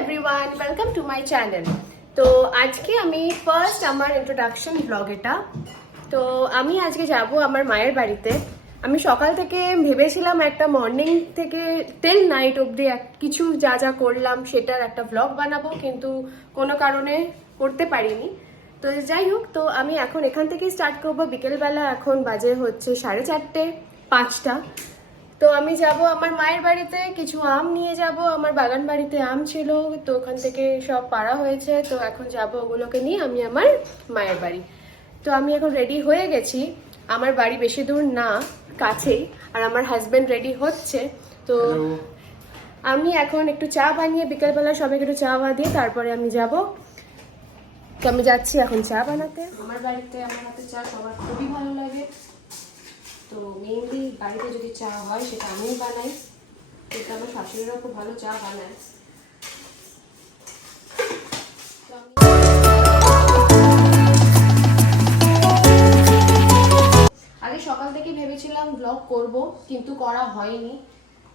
Everyone, welcome to my channel. তো আজকে আমি ফার্স্ট আমার ইন্ট্রোডাকশন ব্লগ এটা। তো আমি আজকে যাব আমার মায়ের বাড়িতে। আমি সকাল থেকে ভেবেছিলাম একটা মর্নিং থেকে টিল নাইট অবধি কিছু যা যা করলাম সেটার একটা ব্লগ বানাবো, কিন্তু কোনো কারণে করতে পারিনি। তো যাই হোক, তো আমি এখন এখান থেকেই স্টার্ট করবো। বিকেলবেলা এখন বাজে হচ্ছে 4:30, 5টা। তো আমি যাব আমার মায়ের বাড়িতে, কিছু আম নিয়ে যাব। আমার বাগান বাড়িতে আম ছিল, তো ওখান থেকে সব পাড়া হয়েছে। তো এখন যাব ওগুলোকে নিয়ে আমি আমার মায়ের বাড়ি। তো আমি এখন রেডি হয়ে গেছি। আমার বাড়ি বেশি দূর না, কাছেই। আর আমার হাজবেন্ড রেডি হচ্ছে। তো আমি এখন একটু চা বানিয়ে বিকেলবেলা সবাইকে একটু চা দিয়ে তারপরে আমি যাব। তো আমি যাচ্ছি এখন চা বানাতে। আমার বাড়িতে আমার হাতে চা সবার খুবই ভালো লাগে। তো মেইনলি বাড়িতে যদি চা হয় সেটা আমিই বানাই, কিন্তু আমার শাশুড়িরা খুব ভালো চা বানায়। আগে সকাল থেকে ভেবেছিলাম ব্লগ করব, কিন্তু করা হয়নি,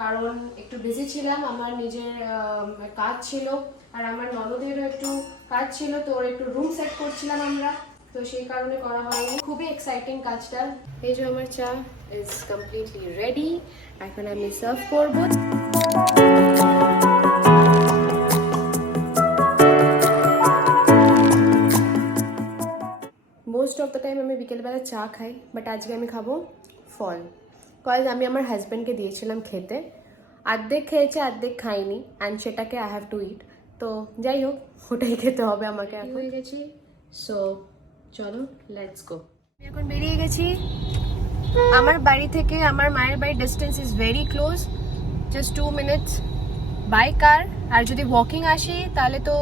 কারণ একটু বিজি ছিলাম। আমার নিজের কাজ ছিল, আর আমার ননদেরও একটু কাজ ছিল। তো ওর একটু রুম সেট করছিলাম আমরা, তো সেই কারণে করা হয়নি। খুবই এক্সাইটিং কাজটা। এই যে আমার চা ইজ কমপ্লিটলি রেডি, এখন আমি সার্ভ করব। মোস্ট অফ দ্য টাইম আমি বিকেলবেলা চা খাই, বাট আজকে আমি খাবো ফল। কজ আমি আমার হাজব্যান্ডকে দিয়েছিলাম খেতে, অর্ধেক খেয়েছে অর্ধেক খাইনি, অ্যান্ড সেটাকে আই হ্যাভ টু ইট। তো যাই হোক, ওটাই খেতে হবে আমাকে। এখন হয়ে গেছি, সো চলো লেটস গো। আমি এখন বেরিয়ে গেছি। আমার বাড়ি থেকে আমার মায়ের বাড়ির distance is very close, just 2 minutes by car. আর যদি ওয়াকিং আসি তাহলে তো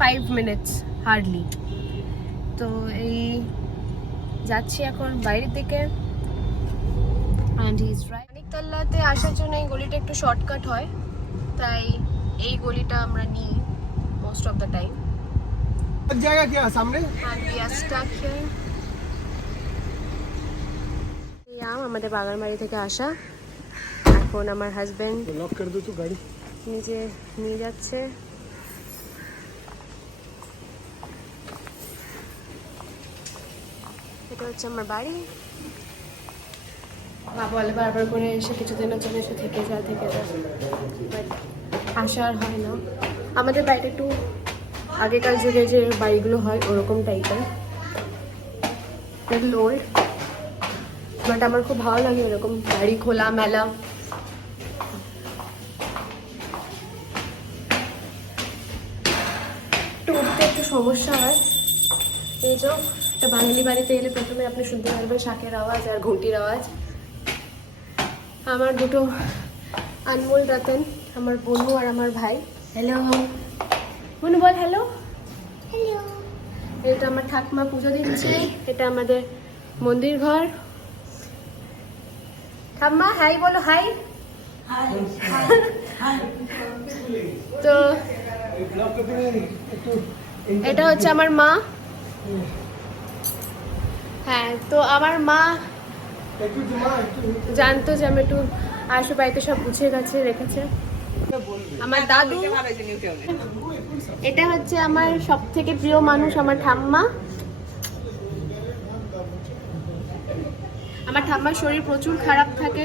5 মিনিটস হার্ডলি। তো এই যাচ্ছি এখন বাইরের দিকে। মানিকতলাতে আসার জন্য এই গলিটা একটু শর্টকাট হয়, তাই এই গলিটা আমরা নিই মোস্ট অফ দ্য টাইম। জায়গা কি সামনে আমাদের বাগান বাড়ি থেকে আসা। এখন আমার হাজবেন্ড গাড়ি নিজে নিয়ে যাচ্ছে। এটা হচ্ছে আমার বাড়ি। মা বলে বারবার করে এসে কিছুদিনের জন্য এসে থেকে যা, বাট আসা আর হয় না। আমাদের বাড়িটা একটু আগেকার যুগে যে বাড়িগুলো হয় ওরকম টাইপের, ওল্ড। বাট আমার খুব ভালো লাগে এরকম বাড়ি, খোলা মেলা। একটু উঠতে একটু সমস্যা হয়। এই যে একটা বাঙালি বাড়িতে এলে প্রথমে আপনি শুনতে পারবেন শাঁখের আওয়াজ আর ঘন্টির আওয়াজ। আমার দুটো আনমোল রতন, আমার বোনু আর আমার ভাই। হ্যালো বোনু, বল হ্যালো। হ্যালো। এটা আমার ঠাকুমা পুজো দিচ্ছে, এটা আমাদের মন্দির ঘর। ঠাম্মা হাই বলো, হাই। তো এটা হচ্ছে আমার মা। হ্যাঁ, তো আমার মা জানতো যে আমি একটু আসো, বাড়িতে সব গুছিয়ে গাছে রেখেছে। আমার দাদু, এটা হচ্ছে আমার সব থেকে প্রিয় মানুষ, আমার ঠাম্মা। আমার ঠাম্মার শরীর প্রচুর খারাপ থাকে,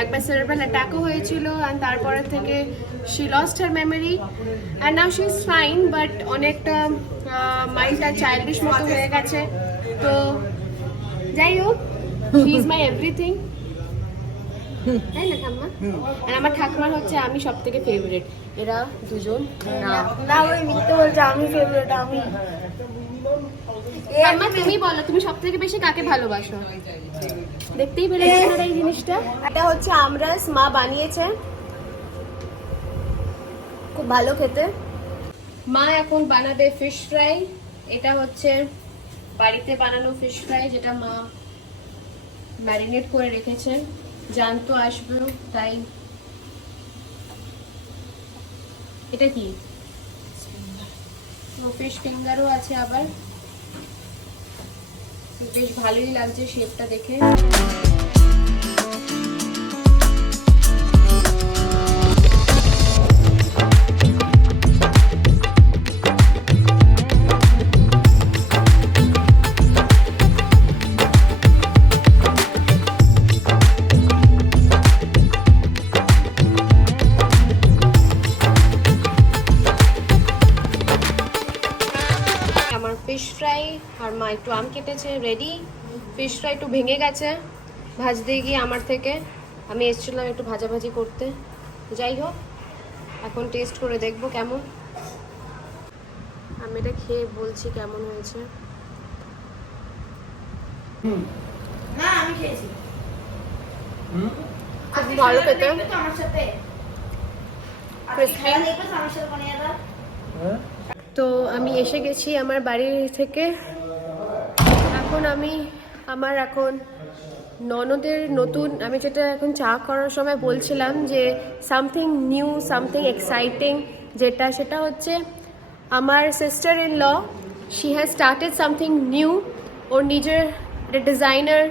একবার সেরেব্রাল অ্যাটাকও হয়েছিল, অ্যান্ড তারপরে থেকে she lost her memory and now she is fine, but অনেকটা মাইন্ডটা চাইল্ডিশ মতো হয়ে গেছে। তো যাই হোক, শি ইজ মাই এভরিথিং, তাই না ঠাম্মা? আর আমার ঠাকুমার হচ্ছে আমি সব থেকে ফেভারিট। এরা দুজন না ওই মিথ্যে বলছে, আমি ফেভারিট। আমি ঠাম্মা, তুমি বলো তুমি সব থেকে বেশি কাকে ভালোবাসো? দেখতেই পেলে এই জিনিসটা, এটা হচ্ছে আমরাস, মা বানিয়েছে, খুব ভালো খেতে। মা এখন বানাবে ফিশ ফ্রাই। এটা হচ্ছে বাড়িতে বানানো ফিশ ফ্রাই, যেটা মা ম্যারিনেট করে রেখেছে, জানতো আসবে তাই। এটা কি ফিশ ফিঙ্গারও আছে আবার, বেশ ভালোই লাগছে শেপটা দেখে। আর মা একটু আম কেটেছে, রেডি। ফিশটা একটু ভেঙে গেছে ভাজতে গিয়ে আমার থেকে, আমি এসেছিলাম একটু ভাজাভাজি করতে। যাই হোক, এখন টেস্ট করে দেখবো কেমন। আমি এটা খেয়ে বলছি কেমন হয়েছে। না আমি খেয়েছি। খুব ভালো খেতে, আমার সাথে ক্রিসপি। আমার সাথে বানিয়ে দাও। তো আমি এসে গেছি আমার বাড়ি থেকে। এখন আমি এখন ননদের নতুন, আমি যেটা এখন চা করার সময় বলছিলাম যে সামথিং নিউ, সামথিং এক্সাইটিং, সেটা হচ্ছে আমার sister in law, she has started something new. ওর নিজের ডিজাইনার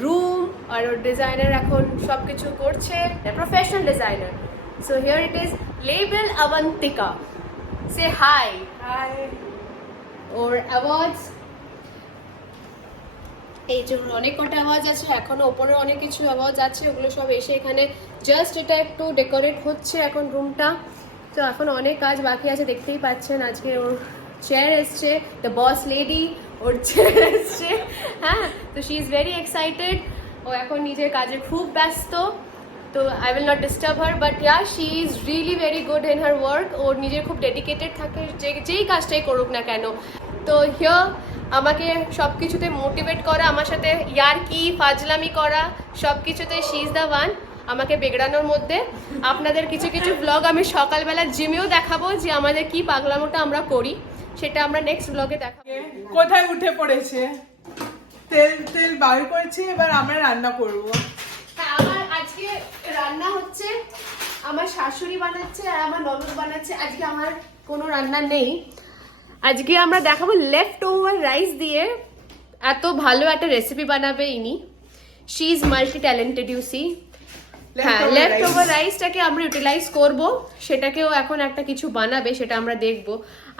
রুম, আর ওর ডিজাইনার এখন সব কিছু করছে, professional designer. So here it is label Abantika. Say hi. Hi. ওর অ্যাওয়ার্ডস, এই যে অনেক কটা অ্যাওয়ার্ড আছে, এখনো ওপরে অনেক কিছু অ্যাওয়ার্ডস আছে, ওগুলো সব এসে এখানে জাস্ট এটা একটু ডেকোরেট হচ্ছে এখন রুমটা। তো এখন অনেক কাজ বাকি আছে, দেখতেই পাচ্ছেন। আজকে ওর চেয়ার এসছে, দ্য বস লেডি, ওর চেয়ার এসছে। হ্যাঁ, তো শি ইজ ভেরি এক্সাইটেড। ও এখন নিজের কাজে খুব ব্যস্ত। তো I will not disturb her, but yeah she is really very good in her work. ওর নিজের খুব ডেডিকেটেড থাকে, যেই কাজটাই করুক না কেন। তো হিয়ার আমাকে সব কিছুতে মোটিভেট করা, আমার সাথে ইয়ার্কি ফাজলামি করা, সব কিছুতে শি ইজ দ্য ওয়ান আমাকে বেগড়ানোর মধ্যে। আপনাদের কিছু কিছু ব্লগ আমি সকালবেলা জিমেও দেখাবো যে আমাদের কি পাগলামোটা আমরা করি, সেটা আমরা নেক্সট ব্লগে দেখাবো। কোথায় উঠে পড়েছে, তেল তেল বার করছি, এবার আমরা রান্না করব। হ্যাঁ, আমার আজকে রান্না হচ্ছে, আমার শাশুড়ি বানাচ্ছে আর আমার ননদ বানাচ্ছে। আজকে আমার কোনো রান্না নেই। আজকে আমরা দেখাবো লেফট ওভার রাইস দিয়ে এত ভালো একটা রেসিপি বানাবে ইনি। She is multi talented, you see. হ্যাঁ, লেফট ওভার রাইসটাকে আমরা ইউটিলাইজ করব, সেটাকেও এখন একটা কিছু বানাবে, সেটা আমরা দেখব।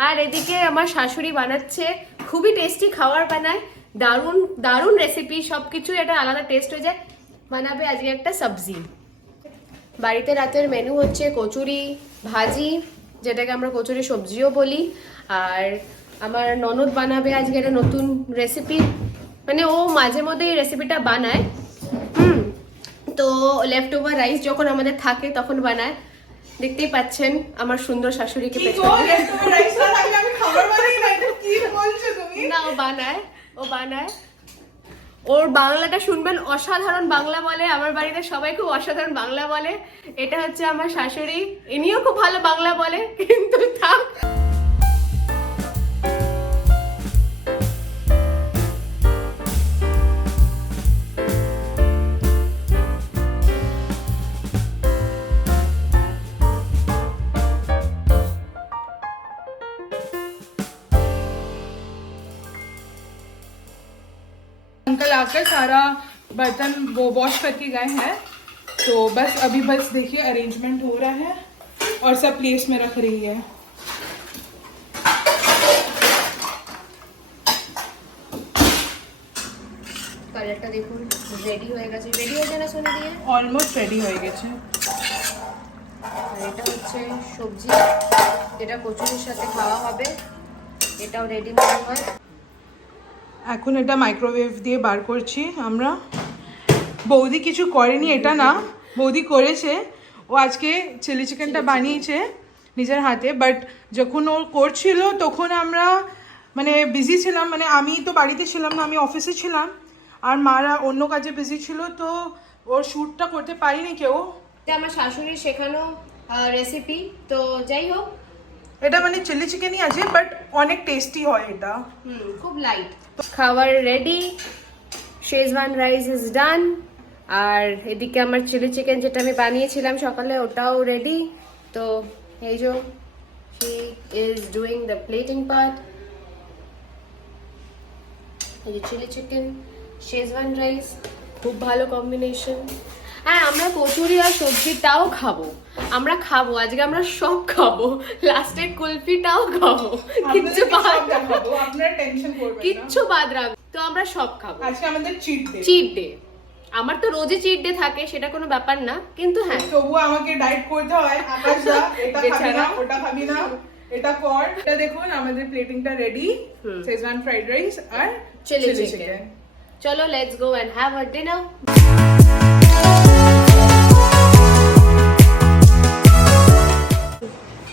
আর এদিকে আমার শাশুড়ি বানাচ্ছে, খুবই টেস্টি খাবার বানায়, দারুণ দারুণ রেসিপি, সব কিছু একটা আলাদা টেস্ট হয়ে যায়। বানাবে আজকে একটা সবজি। বাড়িতে রাতের মেনু হচ্ছে কচুরি ভাজি, যেটাকে আমরা কচুরি সবজিও বলি। আর আমার ননদ বানাবে আজকে একটা নতুন রেসিপি, মানে ও মাঝে মধ্যে এই রেসিপিটা বানায়। তো লেফট ওভার রাইস যখন আমাদের থাকে তখন বানায়। দেখতেই পাচ্ছেন আমার সুন্দর শাশুড়িকে পেছনে। আমি খাবার বানাই না, এটা কি বলছো তুমি? না, ও বানায়। ওর বাংলাটা শুনবেন, অসাধারণ বাংলা বলে। আমার বাড়িতে সবাই খুব অসাধারণ বাংলা বলে। এটা হচ্ছে আমার শাশুড়ি, ইনিও খুব ভালো বাংলা বলে, কিন্তু থাক। अंकल आकर सारा बर्तन वो वॉश करके गए हैं, तो बस अभी देखिए अरेंजमेंट हो रहा है और सब प्लेस में रख रही है। কালারটা দেখুন, রেডি হয়ে গেছে। রেডি হয়ে যায় না সোনা দিয়ে? অলমোস্ট রেডি হয়ে গেছে। আর এটা হচ্ছে সবজি, যেটা কচুরির সাথে খাওয়া হবে, এটাও রেডি মনে হয়। এখন এটা মাইক্রোওয়েভ দিয়ে বার করছি আমরা। বৌদি কিছু করেনি এটা না, বৌদি করেছে। ও আজকে চিলি চিকেনটা বানিয়েছে নিজের হাতে, বাট যখন ও করছিল তখন আমরা মানে বিজি ছিলাম, মানে আমি তো বাড়িতে ছিলাম না, আমি অফিসে ছিলাম, আর মারা অন্য কাজে বিজি ছিল, তো ওর শ্যুটটা করতে পারিনি কেউ। এটা আমার শাশুড়ির শেখানো রেসিপি। তো যাই হোক, এটা মানে চিলি চিকেনই আছে, বাট অনেক টেস্টি হয় এটা। খুব লাইট। খাবার ready, schezwan rice is done. আর এদিকে আমার চিলি চিকেন যেটা আমি বানিয়েছিলাম সকালে, ওটাও রেডি। তো এই যে he is doing the plating part. এই যে চিলি চিকেন, শেজওয়ান রাইস, খুব ভালো কম্বিনেশন। হ্যাঁ, আমরা কচুরি আর সবজিটাও খাবো, আজকে আমরা সব খাবো, লাস্টে কুলফিটাও খাবো, কিচ্ছু বাদ রাখবো, আপনারা টেনশন করবেন না, কিচ্ছু বাদ রাখবো। তো আমরা সব খাবো। আজকে আমাদের চিট ডে। আমার তো রোজই চিট ডে থাকে, সেটা কোনো ব্যাপার না, কিন্তু হ্যাঁ তবুও আমাকে ডায়েট করতে হয়। আকাশ দা, এটা খাবি না, ওটা খাবি না। এটা কর। এটা দেখুন আমাদের প্লেটিংটা রেডি। শেজওয়ান ফ্রাইড রাইস আর চিলি চিকেন। চলো let's go and have a dinner.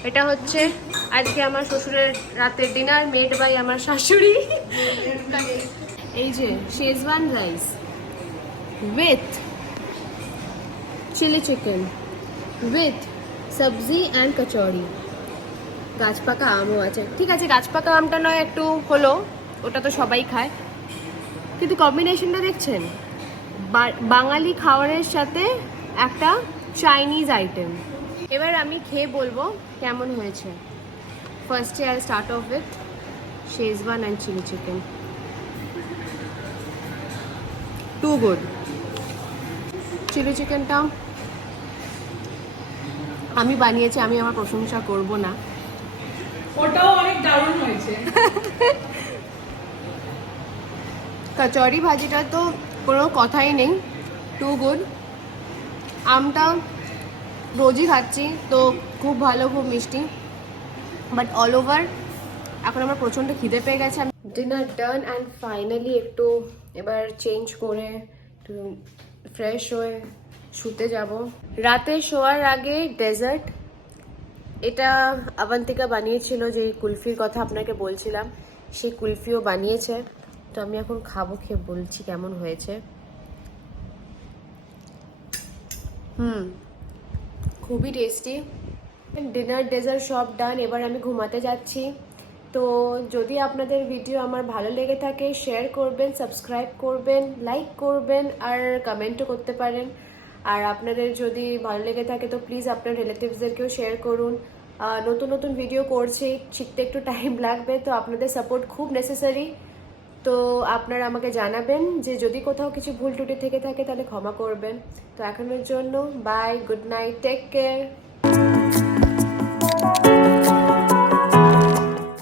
এটা হচ্ছে আজকে আমার শ্বশুরের রাতের ডিনার মেড বাই আমার শাশুড়ি। এই যে schezwan rice with chilli chicken with sabzi and kachori. গাছপাকা আমও আছে, ঠিক আছে গাছপাকা আমটা নয় একটু হলো, ওটা তো সবাই খায়, কিন্তু কম্বিনেশনটা দেখছেন বাঙালি খাবারের সাথে একটা চাইনিজ আইটেম। এবার আমি খেয়ে বলবো কেমন হয়েছে। ফার্স্টে I start off with schezwan and chilli chicken. Too good. Chilli চিকেনটা আমি বানিয়েছি, আমি আমার প্রশংসা করব না। ওটাও অনেক দারুণ হয়েছে। কচুরি ভাজিটা তো কোনো কথাই নেই, টু গুড। আমটা রোজই খাচ্ছি তো খুব ভালো, খুব মিষ্টি, বাট অল ওভার এখন আমার প্রচণ্ড খিদে পেয়ে গেছে। ডিনার ডান অ্যান্ড ফাইনালি একটু এবার চেঞ্জ করে একটু ফ্রেশ হয়ে শুতে যাব। রাতে শোয়ার আগে ডেজার্ট, এটা আবান্তিকা বানিয়েছিল, যে কুলফির কথা আপনাকে বলছিলাম, সেই কুলফিও বানিয়েছে। তো আমি এখন খাবো, খেয়ে বলছি কেমন হয়েছে। খুবই টেস্টি। ডিনার ডেজার্ট সব ডান, এবার আমি ঘুমাতে যাচ্ছি। তো যদি আপনাদের ভিডিও আমার ভালো লেগে থাকে শেয়ার করবেন, সাবস্ক্রাইব করবেন, লাইক করবেন আর কমেন্টও করতে পারেন। আর আপনাদের যদি ভালো লেগে থাকে তো প্লিজ আপনার রিলেটিভসদেরকেও শেয়ার করুন। নতুন নতুন ভিডিও করছি, শিখতে একটু টাইম লাগবে, তো আপনাদের সাপোর্ট খুব নেসেসারি। তো আপনারা আমাকে জানাবেন যে যদি কোথাও কিছু ভুল ত্রুটি থেকে থাকে তাহলে ক্ষমা করবেন। তো এখনের জন্য bye, good night, take care.